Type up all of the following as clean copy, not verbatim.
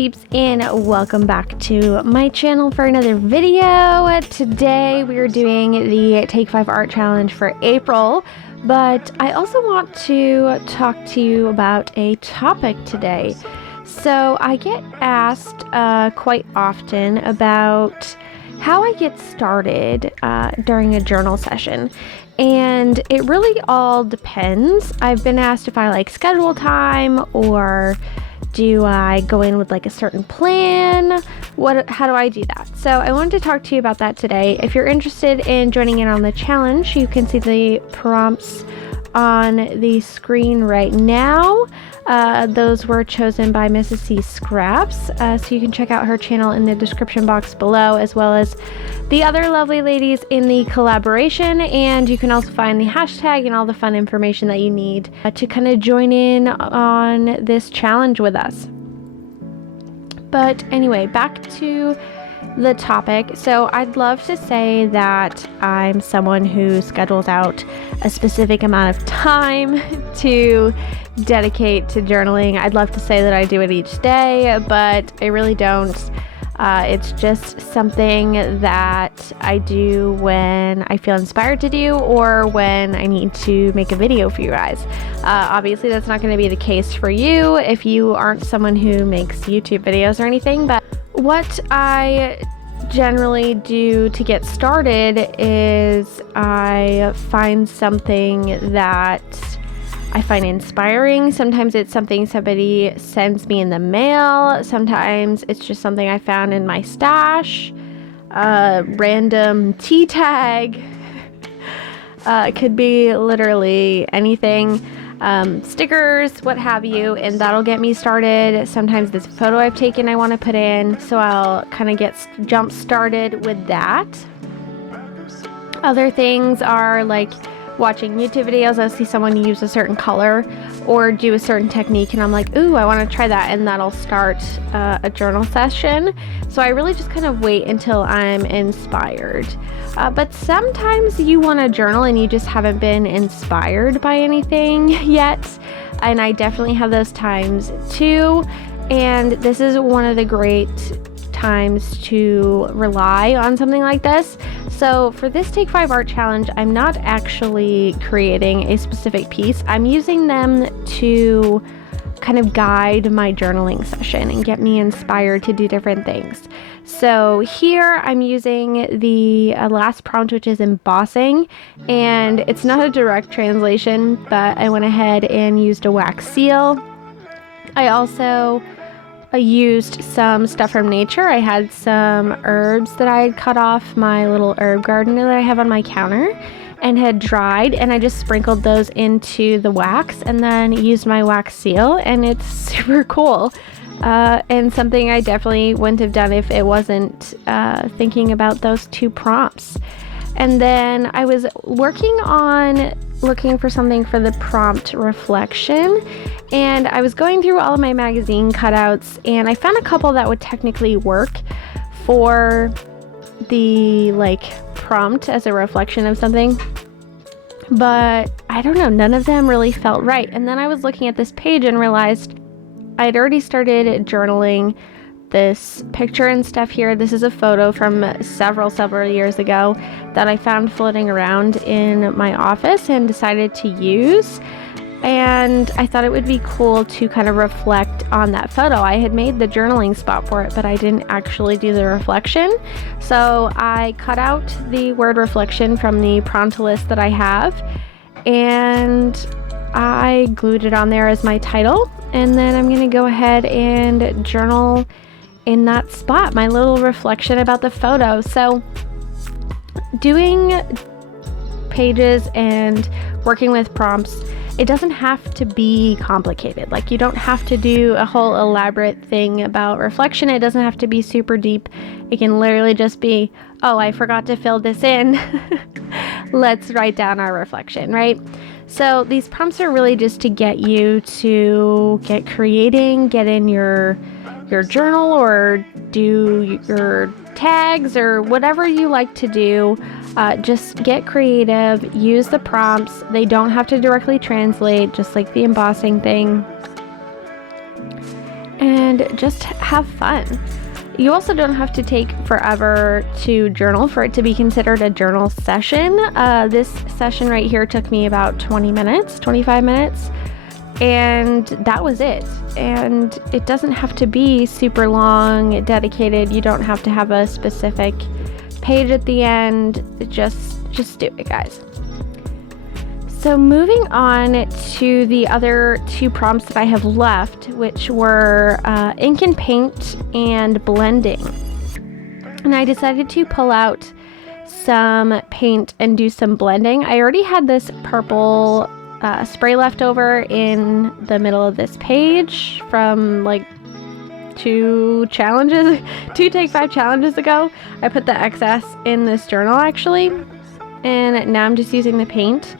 peeps, and welcome back to my channel for another video. Today we are doing the Take 5 Art Challenge for April, but I also want to talk to you about a topic today. So I get asked quite often about how I get started during a journal session. And it really all depends. I've been asked if I like schedule time, or do I go in with like a certain plan? How do I do that? So I wanted to talk to you about that today. If you're interested in joining in on the challenge, you can see the prompts on the screen right now. Those were chosen by Mrs. C Scraps, so you can check out her channel in the description box below, as well as the other lovely ladies in the collaboration, and you can also find the hashtag and all the fun information that you need to kind of join in on this challenge with us. But anyway, back to the topic. So I'd love to say that I'm someone who schedules out a specific amount of time to dedicate to journaling. I'd love to say that I do it each day, but I really don't. It's just something that I do when I feel inspired to do, or when I need to make a video for you guys. Obviously that's not going to be the case for you if you aren't someone who makes YouTube videos or anything, but what I generally do to get started is I find something that I find inspiring. Sometimes it's something somebody sends me in the mail. Sometimes it's just something I found in my stash, random tea tag. It could be literally anything. Stickers, what have you, and that'll get me started. Sometimes this photo I've taken I want to put in, so I'll kind of get jump started with that. Other things are like watching YouTube videos. I'll see someone use a certain color or do a certain technique, and I'm like, ooh, I want to try that, and that'll start a journal session. So I really just kind of wait until I'm inspired. But sometimes you want to journal and you just haven't been inspired by anything yet, and I definitely have those times too. And this is one of the great times to rely on something like this. So for this Take 5 Art Challenge, I'm not actually creating a specific piece. I'm using them to kind of guide my journaling session and get me inspired to do different things. So here I'm using the last prompt, which is embossing, and it's not a direct translation, but I went ahead and used a wax seal. I also used some stuff from nature. I had some herbs that I had cut off my little herb garden that I have on my counter and had dried, and I just sprinkled those into the wax and then used my wax seal, and it's super cool. And something I definitely wouldn't have done if it wasn't thinking about those two prompts. And then I was looking for something for the prompt reflection, and I was going through all of my magazine cutouts, and I found a couple that would technically work for the prompt as a reflection of something, but I don't know, none of them really felt right. And then I was looking at this page and realized I'd already started journaling this picture and stuff here. This is a photo from several years ago that I found floating around in my office and decided to use. And I thought it would be cool to kind of reflect on that photo. I had made the journaling spot for it, but I didn't actually do the reflection. So I cut out the word reflection from the prompt list that I have, and I glued it on there as my title. And then I'm going to go ahead and journal in that spot, my little reflection about the photo. So doing pages and working with prompts, it doesn't have to be complicated. Like, you don't have to do a whole elaborate thing about reflection. It doesn't have to be super deep. It can literally just be, oh, I forgot to fill this in. Let's write down our reflection, right? So these prompts are really just to get you to get creating, get in your journal, or do your tags, or whatever you like to do. Just get creative, use the prompts. They don't have to directly translate, just like the embossing thing. and just have fun. You also don't have to take forever to journal for it to be considered a journal session. This session right here took me about 20 minutes, 25 minutes, and that was it. And it doesn't have to be super long, dedicated. You don't have to have a specific page at the end. Just do it, guys. So moving on to the other 2 prompts that I have left, which were ink and paint and blending. And I decided to pull out some paint and do some blending. I already had this purple spray left over in the middle of this page from like 2 Take 5 challenges ago. I put the excess in this journal actually, and now I'm just using the paint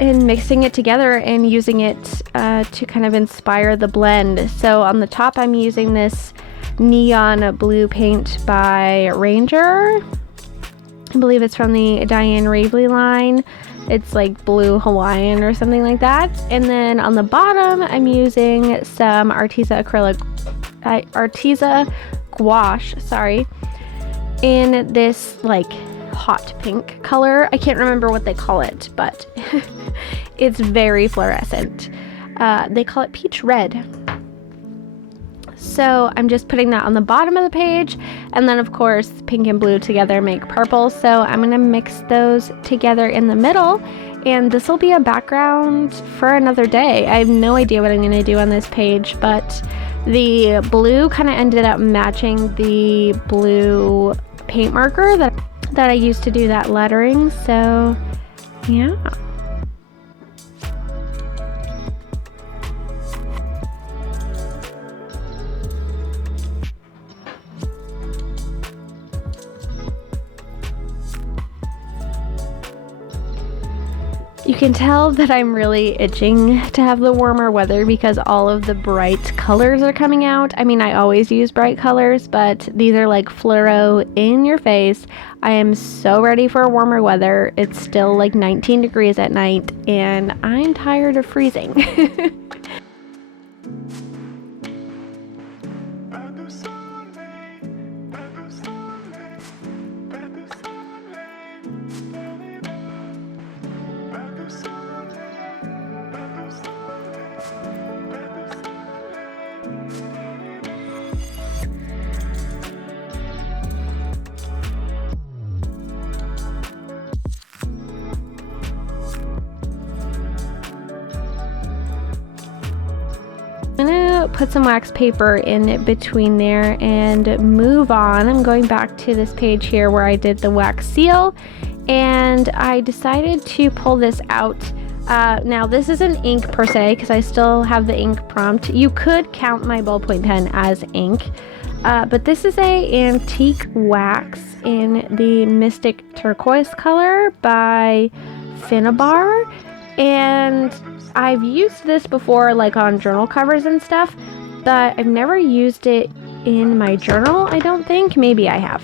and mixing it together and using it to kind of inspire the blend. So on the top I'm using this neon blue paint by Ranger. I believe it's from the Diane Ravely line. It's like blue Hawaiian or something like that. And then on the bottom I'm using some Arteza gouache, in this like hot pink color. I can't remember what they call it, but it's very fluorescent. They call it peach red. So I'm just putting that on the bottom of the page, and then of course pink and blue together make purple. So I'm gonna mix those together in the middle, and this will be a background for another day. I have no idea what I'm gonna do on this page, but the blue kind of ended up matching the blue paint marker that I used to do that lettering. So yeah. You can tell that I'm really itching to have the warmer weather because all of the bright colors are coming out. I mean, I always use bright colors, but these are like fluoro in your face. I am so ready for warmer weather. It's still like 19 degrees at night, and I'm tired of freezing. I'm gonna put some wax paper in between there and move on. I'm going back to this page here where I did the wax seal, and I decided to pull this out. Now this isn't ink per se because I still have the ink prompt. You could count my ballpoint pen as ink, but this is a antique wax in the Mystic Turquoise color by Finnabar, and I've used this before, like on journal covers and stuff, but I've never used it in my journal, I don't think. Maybe I have.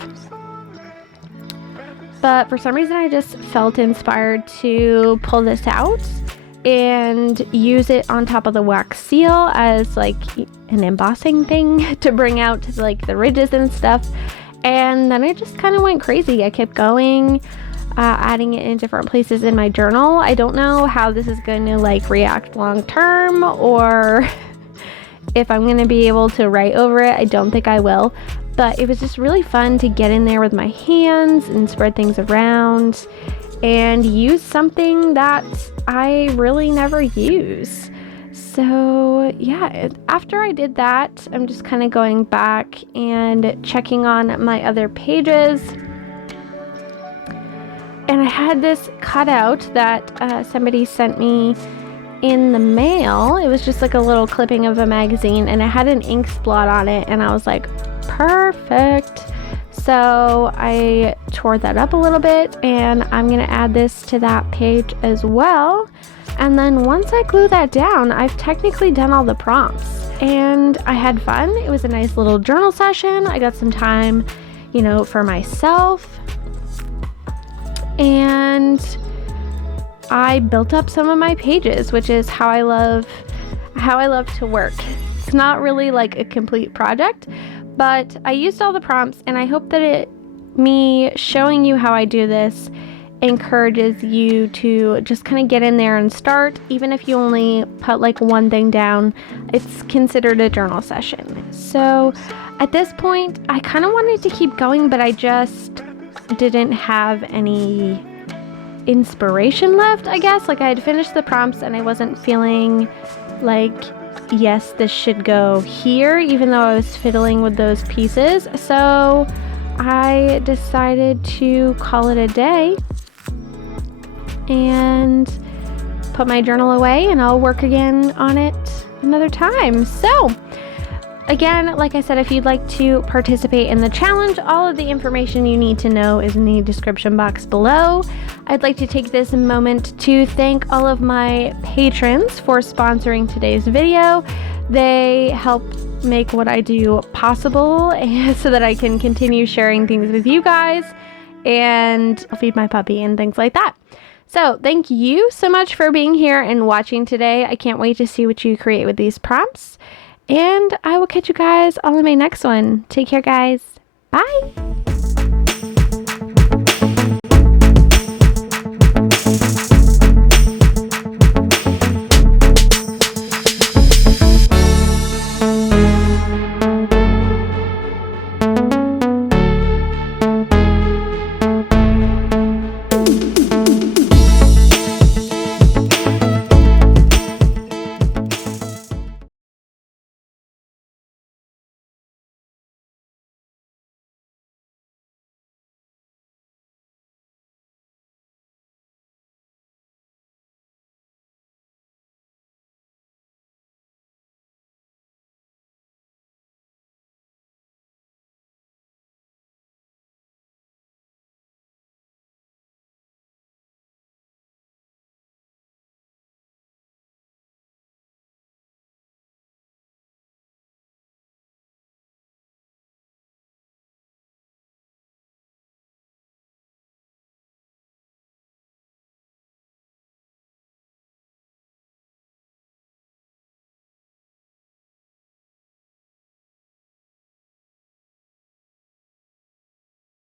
But for some reason, I just felt inspired to pull this out and use it on top of the wax seal as like an embossing thing to bring out like the ridges and stuff. And then I just kind of went crazy. I kept going, adding it in different places in my journal. I don't know how this is going to like react long term, or if I'm going to be able to write over it. I don't think I will, but it was just really fun to get in there with my hands and spread things around and use something that I really never use. So yeah, after I did that, I'm just kind of going back and checking on my other pages. And I had this cutout that somebody sent me in the mail. It was just like a little clipping of a magazine, and it had an ink splot on it, and I was like, perfect. So I tore that up a little bit, and I'm gonna add this to that page as well. And then once I glue that down, I've technically done all the prompts, and I had fun. It was a nice little journal session. I got some time, you know, for myself. And I built up some of my pages, which is how I love to work. it's not really like a complete project, but I used all the prompts, and I hope that me showing you how I do this encourages you to just kind of get in there and start. Even if you only put like one thing down, it's considered a journal session. So at this point, I kind of wanted to keep going, but I just didn't have any inspiration left, I guess. Like, I had finished the prompts and I wasn't feeling like, yes, this should go here, even though I was fiddling with those pieces. So I decided to call it a day and put my journal away, and I'll work again on it another time. So again, like I said, if you'd like to participate in the challenge, all of the information you need to know is in the description box below. I'd like to take this moment to thank all of my patrons for sponsoring today's video. They help make what I do possible so that I can continue sharing things with you guys and feed my puppy and things like that. So thank you so much for being here and watching today. I can't wait to see what you create with these prompts. And I will catch you guys on my next one. Take care, guys. Bye.